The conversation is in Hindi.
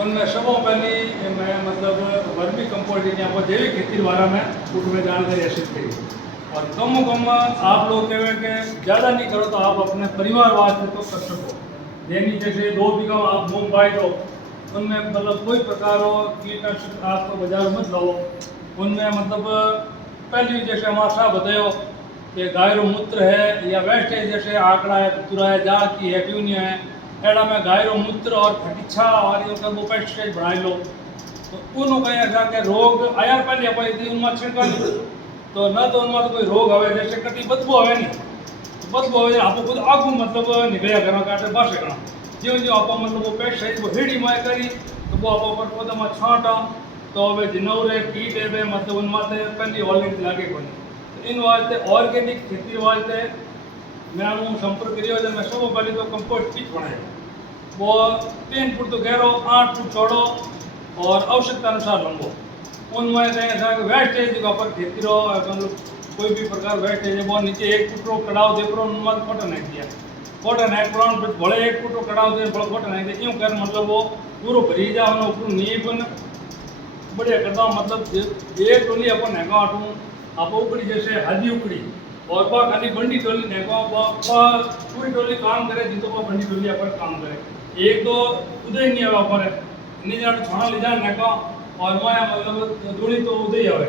उनमें सबों पहली मैं मतलब वर्मी कंपोस्ट यहाँ जैविक खेती बारे में कुछ में जानकारी हासिल करी। और कम आप लोग कहें कि ज़्यादा नहीं करो तो आप अपने परिवार वास्ते तो कर सको। यानी जैसे 2 बीघा आप मूंग बाई दो, उनमें मतलब कोई प्रकार हो कीटनाशक आप बाजार मत लो। उनमें मतलब पहली जैसे हमारा साहब बताओ कि गाय रो मूत्र है या वेस्टेज जैसे आंकड़ा है तुरा है जहाँ की है क्यों नहीं है एड़ा में गाय रो मूत्र और खटिछा और ये वो पेस्टिसाइड बढ़ाई लो तो उन कहीं ऐसा के रोग आया पहले अपन उनमें छिड़का नहीं तो न तो उनमें तो कोई रोग आवे जैसे कटी बदबू आवे नहीं तो बदबू आवे आप खुद आगू मतलब निकलिया करना काटे बासे करना ज्यों ज्यों आप मतलब वो पेस्टिसाइड वो हेड़ी में करी तो वो आप पर पौधा में छांटा तो હવે जिनवरे कीट है मतलब उनमें पहली ऑलरेडी लागे कोनी तो इन वास्ते ऑर्गेनिक खेती वास्ते मैं संपर्क करियो मैं सब पहले तो कंपोस्ट किट बनाया वो 3 फुट तो गहरो 8 फुट चौड़ो और आवश्यकता अनुसार लंबो उनमें कहीं वेस्टेज का पर खेती रो मतलब कोई भी प्रकार वेस्टेज वो नीचे 1 फुट रो कड़ाव दे पर उनमें फोटो नहीं दिया फोटो नहीं पुराण भले 1 फुट रो कड़ाव दे बड़ो फोटो नहीं दे यूँ कर मतलब वो पूरा भरी जा ऊपर नींव बढ़िया करता हूँ मतलब एक टोली अपन हैगा आटू आप उकड़ी जैसे हदी उकड़ी और वह खाली बंडी टोली हैगा पूरी टोली काम करे जितो वो बंडी टोली अपन काम करे एक तो उदय नहीं आवे अपन नहीं जान छाना ले जाए हैगा और मैं मतलब दूरी तो उदय आवे